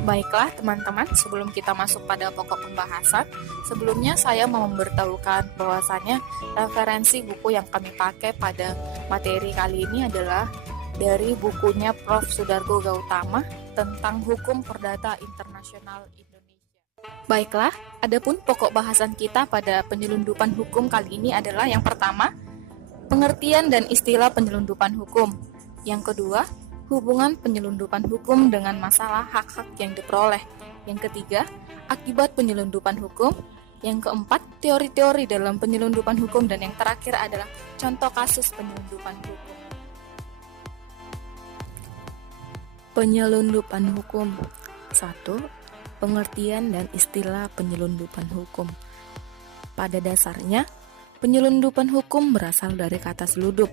Baiklah teman-teman, sebelum kita masuk pada pokok pembahasan, sebelumnya saya mau memberitahukan bahwasannya referensi buku yang kami pakai pada materi kali ini adalah dari bukunya Prof. Sudargo Gautama tentang Hukum Perdata Internasional Indonesia. Baiklah, adapun pokok bahasan kita pada penyelundupan hukum kali ini adalah yang pertama, pengertian dan istilah penyelundupan hukum. Yang kedua, hubungan penyelundupan hukum dengan masalah hak-hak yang diperoleh. Yang ketiga, akibat penyelundupan hukum. Yang keempat, teori-teori dalam penyelundupan hukum. Dan yang terakhir adalah contoh kasus penyelundupan hukum. Penyelundupan hukum. 1. Pengertian dan istilah penyelundupan hukum. Pada dasarnya, penyelundupan hukum berasal dari kata seludup.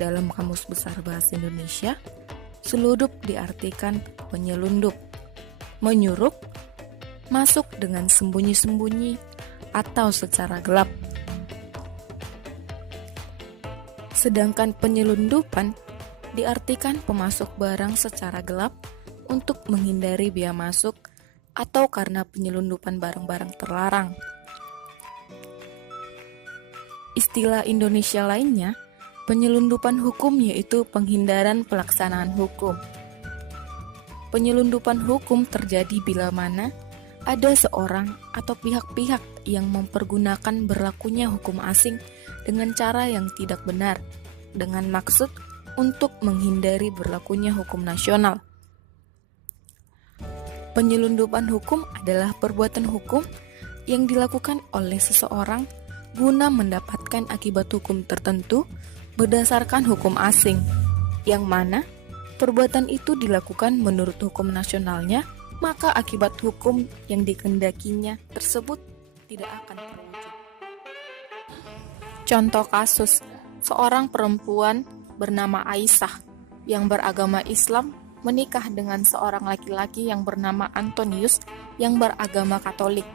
Dalam Kamus Besar Bahasa Indonesia, seludup diartikan menyelundup, menyurup, masuk dengan sembunyi-sembunyi, atau secara gelap. Sedangkan penyelundupan diartikan pemasuk barang secara gelap untuk menghindari bea masuk atau karena penyelundupan barang-barang terlarang. Istilah Indonesia lainnya, penyelundupan hukum yaitu penghindaran pelaksanaan hukum. Penyelundupan hukum terjadi bila mana ada seorang atau pihak-pihak yang mempergunakan berlakunya hukum asing dengan cara yang tidak benar, dengan maksud untuk menghindari berlakunya hukum nasional. Penyelundupan hukum adalah perbuatan hukum yang dilakukan oleh seseorang guna mendapatkan akibat hukum tertentu berdasarkan hukum asing, yang mana perbuatan itu dilakukan menurut hukum nasionalnya, maka akibat hukum yang dikehendakinya tersebut tidak akan terwujud. Contoh kasus, seorang perempuan bernama Aisyah yang beragama Islam menikah dengan seorang laki-laki yang bernama Antonius yang beragama Katolik.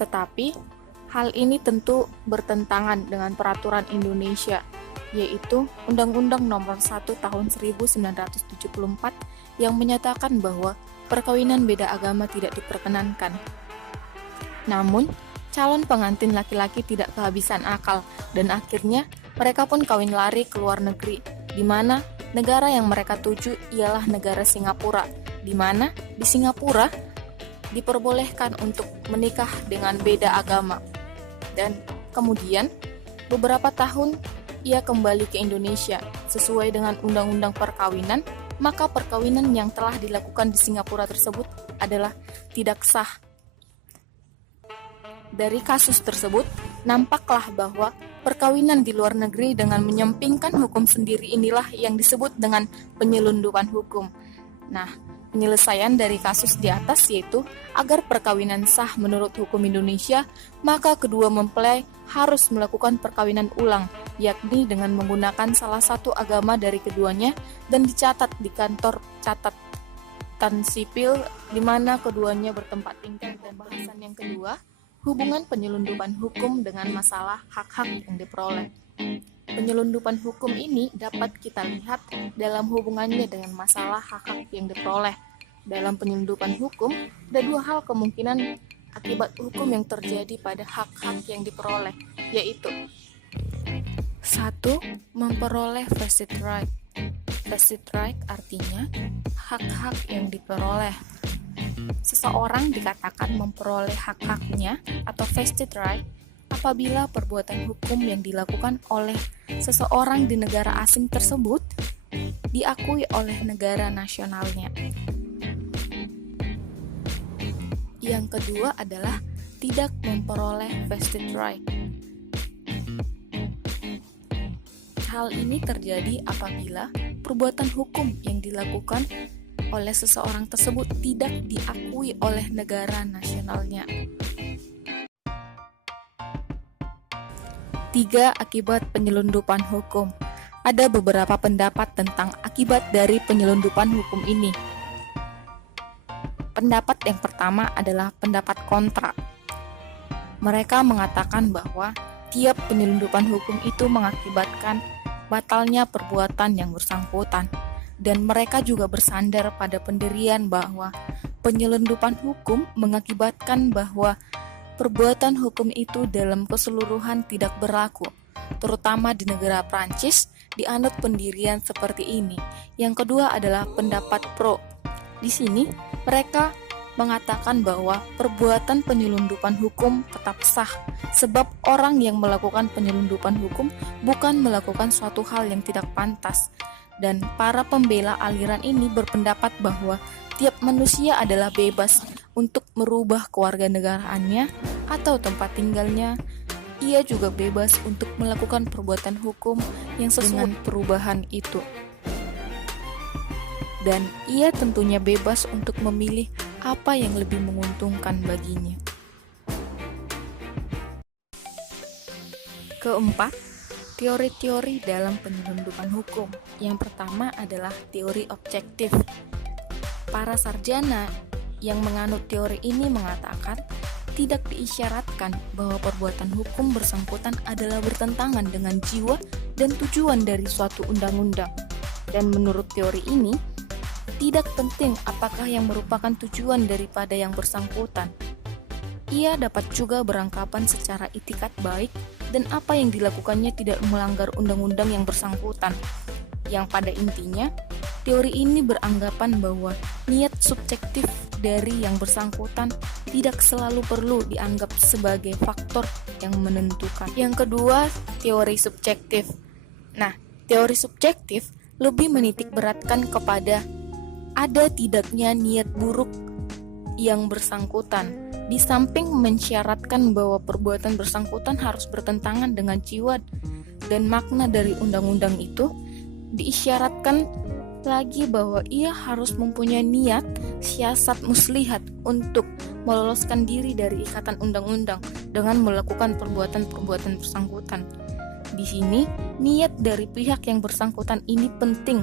Tetapi hal ini tentu bertentangan dengan peraturan Indonesia, yaitu Undang-Undang Nomor 1 Tahun 1974 yang menyatakan bahwa perkawinan beda agama tidak diperkenankan. Namun, calon pengantin laki-laki tidak kehabisan akal dan akhirnya mereka pun kawin lari ke luar negeri, di mana negara yang mereka tuju ialah negara Singapura, di mana di Singapura diperbolehkan untuk menikah dengan beda agama. Dan kemudian beberapa tahun ia kembali ke Indonesia sesuai dengan undang-undang perkawinan, maka perkawinan yang telah dilakukan di Singapura tersebut adalah tidak sah. Dari kasus tersebut, nampaklah bahwa perkawinan di luar negeri dengan menyampingkan hukum sendiri inilah yang disebut dengan penyelundupan hukum. Nah, penyelesaian dari kasus di atas yaitu agar perkawinan sah menurut hukum Indonesia, maka kedua mempelai harus melakukan perkawinan ulang, yakni dengan menggunakan salah satu agama dari keduanya dan dicatat di kantor catatan sipil di mana keduanya bertempat tinggal. Dan bahasan yang kedua, hubungan penyelundupan hukum dengan masalah hak-hak yang diperoleh. Penyelundupan hukum ini dapat kita lihat dalam hubungannya dengan masalah hak-hak yang diperoleh. Dalam penyelundupan hukum, ada dua hal kemungkinan akibat hukum yang terjadi pada hak-hak yang diperoleh, yaitu 1. Memperoleh vested right. Vested right artinya hak-hak yang diperoleh. Seseorang dikatakan memperoleh hak-haknya atau vested right apabila perbuatan hukum yang dilakukan oleh seseorang di negara asing tersebut diakui oleh negara nasionalnya. Yang kedua adalah tidak memperoleh vested right. Hal ini terjadi apabila perbuatan hukum yang dilakukan oleh seseorang tersebut tidak diakui oleh negara nasionalnya. 3. Akibat penyelundupan hukum. Ada beberapa pendapat tentang akibat dari penyelundupan hukum ini. Pendapat yang pertama adalah pendapat kontra. Mereka mengatakan bahwa tiap penyelundupan hukum itu mengakibatkan batalnya perbuatan yang bersangkutan. dan mereka juga bersandar pada pendirian bahwa penyelundupan hukum mengakibatkan bahwa perbuatan hukum itu dalam keseluruhan tidak berlaku, terutama di negara Prancis dianut pendirian seperti ini. Yang kedua adalah pendapat pro. Di sini mereka mengatakan bahwa perbuatan penyelundupan hukum tetap sah, sebab orang yang melakukan penyelundupan hukum bukan melakukan suatu hal yang tidak pantas. Dan para pembela aliran ini berpendapat bahwa tiap manusia adalah bebas untuk merubah kewarganegaraannya atau tempat tinggalnya. Ia juga bebas untuk melakukan perbuatan hukum yang sesuai dengan perubahan itu. Dan ia tentunya bebas untuk memilih apa yang lebih menguntungkan baginya. Keempat, teori-teori dalam penyelundupan hukum. Yang pertama adalah teori objektif. Para sarjana yang menganut teori ini mengatakan tidak diisyaratkan bahwa perbuatan hukum bersangkutan adalah bertentangan dengan jiwa dan tujuan dari suatu undang-undang. Dan menurut teori ini, tidak penting apakah yang merupakan tujuan daripada yang bersangkutan. Ia dapat juga beranggapan secara itikat baik dan apa yang dilakukannya tidak melanggar undang-undang yang bersangkutan. Yang pada intinya, teori ini beranggapan bahwa niat subjektif dari yang bersangkutan tidak selalu perlu dianggap sebagai faktor yang menentukan. Yang kedua, teori subjektif. Nah, teori subjektif lebih menitik beratkan kepada ada tidaknya niat buruk yang bersangkutan. Di samping mensyaratkan bahwa perbuatan bersangkutan harus bertentangan dengan jiwa dan makna dari undang-undang itu, diisyaratkan lagi bahwa ia harus mempunyai niat siasat muslihat untuk meloloskan diri dari ikatan undang-undang dengan melakukan perbuatan-perbuatan bersangkutan. Di sini, niat dari pihak yang bersangkutan ini penting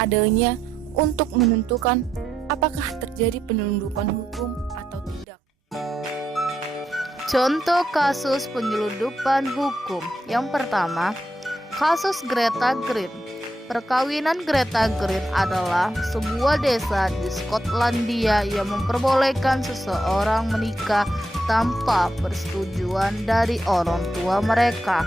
adanya untuk menentukan apakah terjadi penyelundupan hukum atau tidak. Contoh kasus penyelundupan hukum. Yang pertama, kasus Greta Green. Perkawinan Greta Green adalah sebuah desa di Skotlandia yang memperbolehkan seseorang menikah tanpa persetujuan dari orang tua mereka.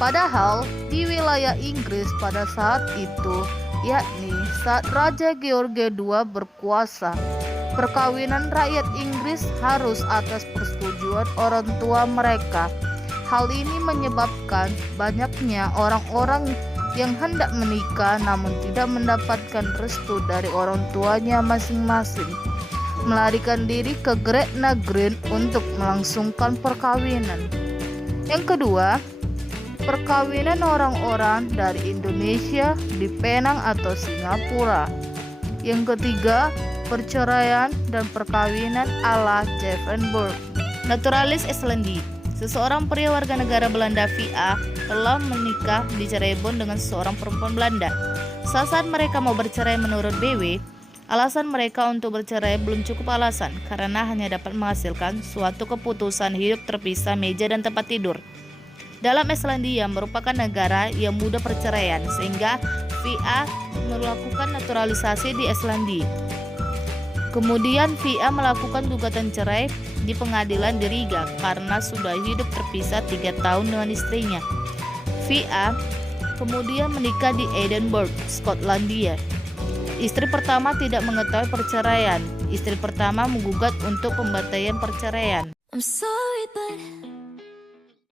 Padahal di wilayah Inggris pada saat itu, yakni saat Raja George II berkuasa, perkawinan rakyat Inggris harus atas persetujuan orang tua mereka. Hal ini menyebabkan banyaknya orang-orang yang hendak menikah namun tidak mendapatkan restu dari orang tuanya masing-masing, melarikan diri ke Gretna Green untuk melangsungkan perkawinan. Yang kedua, perkawinan orang-orang dari Indonesia di Penang atau Singapura. Yang ketiga, perceraian dan perkawinan ala Zevenberg. Naturalis Islandia. Seseorang pria warga negara Belanda VA telah menikah di Cirebon dengan seorang perempuan Belanda. Saat mereka mau bercerai menurut BW, alasan mereka untuk bercerai belum cukup alasan karena hanya dapat menghasilkan suatu keputusan hidup terpisah meja dan tempat tidur. Dalam Islandia merupakan negara yang mudah perceraian sehingga VA melakukan naturalisasi di Islandia. Kemudian VA melakukan gugatan cerai di pengadilan di Riga karena sudah hidup terpisah 3 tahun dengan istrinya. VA kemudian menikah di Edinburgh, Skotlandia. Istri pertama tidak mengetahui perceraian. Istri pertama menggugat untuk pembantaian perceraian. I'm sorry, but